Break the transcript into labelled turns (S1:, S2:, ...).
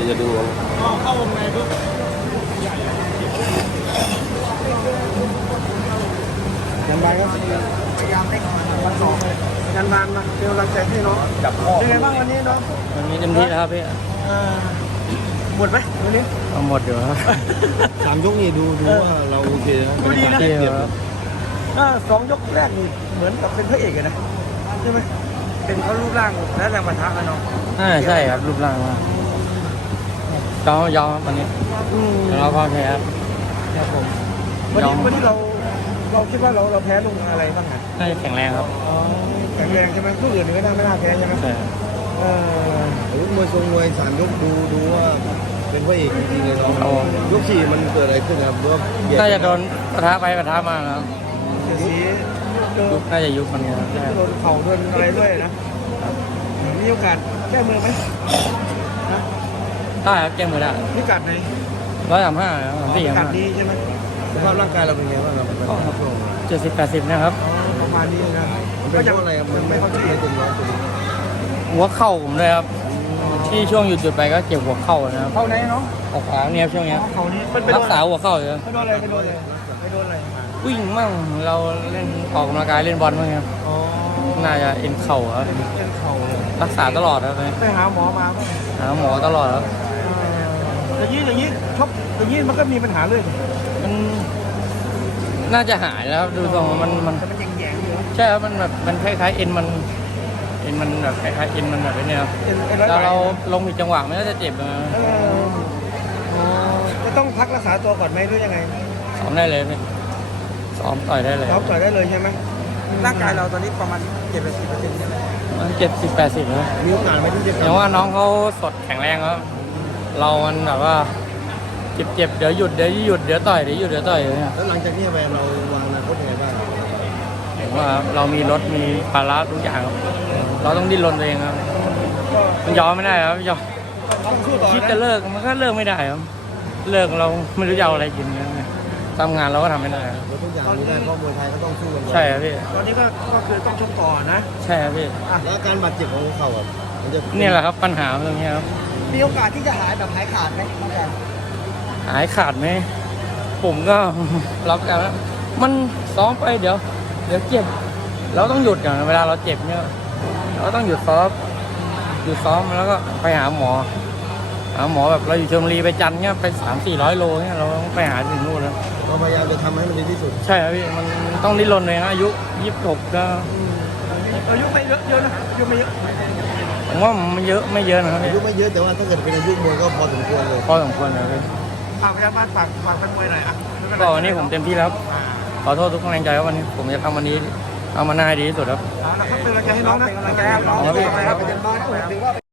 S1: จะดู
S2: เข้าวงในปุ๊บยันบานก็พยายามเต็กวันสองยันบานมาเดี๋ยวรังใจให้น้องจับข้อเป็นไงบ้างวันนี้น้อง
S3: วันนี้เต็มที่แล้วครับพี่
S2: หมดไหมวันนี้
S3: หมดอยู่ครับ
S1: 3 ยกนี่ดูว่าเราโอเคนะ
S2: ดูดีนะ
S3: ครับ
S2: 2 ยกแรกนี่เหมือนกับเป็นพระเอกเลยนะใช่ไหมเป็นเขารูปร่างและแรงปะทะนะน้อง
S3: ใช่ครับรูปร่างมากยอมครับวันนี้เราพอแพ้ครับ
S2: ผมวันนี้เราคิดว่าเราแพ้ลงอะไรบ้างไง
S3: น่าจะแข็งแรงครับ
S2: แข็งแรงใช่ไหมผู้อื่นก็ไม่น่าแพ้ใช่ไหม
S3: ใช่
S1: มวย3 ยกดูว่าเป็นพระเอกจริงๆเลยน้องยก 4มันเกิดอะไรขึ้นครับหรือว่า
S3: น่าจะโดนปะทะไปปะทะมาครับน่าจะยุบมันครับ
S2: โดนเข่าโดนอะไรด้วยนะมีโอกาสแก้มือไหม
S3: ได้ครับแก้มือได้
S2: พิกัดไหน
S3: 135
S2: พิกัดดีใช่ไหม
S1: สภาพร่างกายเราเป็นไงบ้างครับ
S3: 70-80นะครับ
S2: ประมาณนี้นะ
S1: ก็ยังอะไรมันไม่เข้าใจเต็มร้อย
S3: หัวเข่าผมเลยครับที่ช่วงหยุดไปก็เจ็บหัวเข่านะครับ
S2: เข้าไหนเนาะ
S3: ออกขาเนี่ยช่วงนี้
S2: เข่านี้
S3: รักษาหัวเข่าอยู่
S2: ไม่โดนอะไร
S3: วิ่งมั่งเราเล่นออกกำลังกายเล่นบอลมั่งครับน่าจะเอ็นเข่าครับรักษาตลอดครับ
S2: ไปหาหมอมา
S3: หาหมอตลอดครับ
S2: อย่างนี้ชกอย่างนี้มันก็มีปัญหาเลย
S3: มันน่าจะหายแล้วครับดูทรงมัน
S2: แย่ๆอยู่
S3: ใช่ครับมันแบบมันคล้ายๆเอ็นมันแบบคล้ายๆเอ็นมันแบบนี้ครับแล้วเราลงผิดจังหวะมันก็จะเจ็บนะ
S2: จะต้องพักรักษาตัวก่อนไหมหรือยังไง
S3: ซ้อมได้เลยไหมซ้อมต่อยได้เลย
S2: ซ้อมต่อยได้เลยใช่ไหมร่างกายเราตอนนี้ประมาณ70-80%ใช่ไหม
S3: มัน70-80แล้ว
S1: มีโอกาสไหมที่จะ
S3: อย่างว่าน้องเขาสดแข็งแรงครับเรามันแบบว่าเจ็บเดี๋ยวหยุดเดี๋ยวต่อยเนี่ย
S1: แล้วหลังจากนี้ไปเราวางอนาคตยังไงบ้าง
S3: เห็นว่าเรามีรถมีภาระทุกอย่างครับเราต้องดิ้นรนเองครับมันยอมไม่ได้ครับยอมคิดจะเลิกมันก็เลิกไม่ได้ครับเลิกเราไม่รู้จะเอาอะไรกินทำงานเราก็ทำไม่ได้ครับ
S1: ทุกอย่างไม่ได้เพราะมวยไทยก็ต้องสู้กัน
S3: ใช่ครับพี่
S2: ตอนนี้ก็คือต้องชกต่อนะ
S3: ใช่ครับพี่
S1: แล้วการบาดเจ็บของเขาอ่ะ
S3: นี่แหละครับปัญหาตรงนี้ครับ
S2: มีโอกาสที่จะหายแบบหายขาดไหม
S3: หายขาดไหมผมก็รับกันแล้วมันซ้อมไปเดี๋ยวเจ็บเราต้องหยุดก่อนเวลาเราเจ็บเนี่ยเราต้องหยุดซ้อมแล้วก็ไปหาหมอแบบเราอยู่ชลบุรีไปจันทร์เนี่ยไป300-400 โลเนี่ยเราต้องไปหาถึงนู่นแล้ว
S1: เราพยายามจะทำให้มันดีที่สุด
S3: ใช่ครับพี่มันต้องดิ้นรนเลยนะอายุ26ก็
S2: อายุไม่เยอะนะอายุไม่เยอะ
S3: ผมว่ามันเยอะไม่เยอะนะครับ
S1: อายุไม่เยอะแต่ว่าถ้าเกิดเป็นอายุมวยก็พอสมควรเลย
S3: พอสมควรเลยพี่
S2: พยายามฝากเป็นมวยหน่อย
S3: ก็วันนี้ผมเต็มที่แล้วขอโทษทุกกำลังใจครับวันนี้ผมจะทำวันนี้เอามาหน้าดีที่สุดครับ
S2: เป็นกำลังใจให้น้องนะเป็นกำลังใจให้น้อง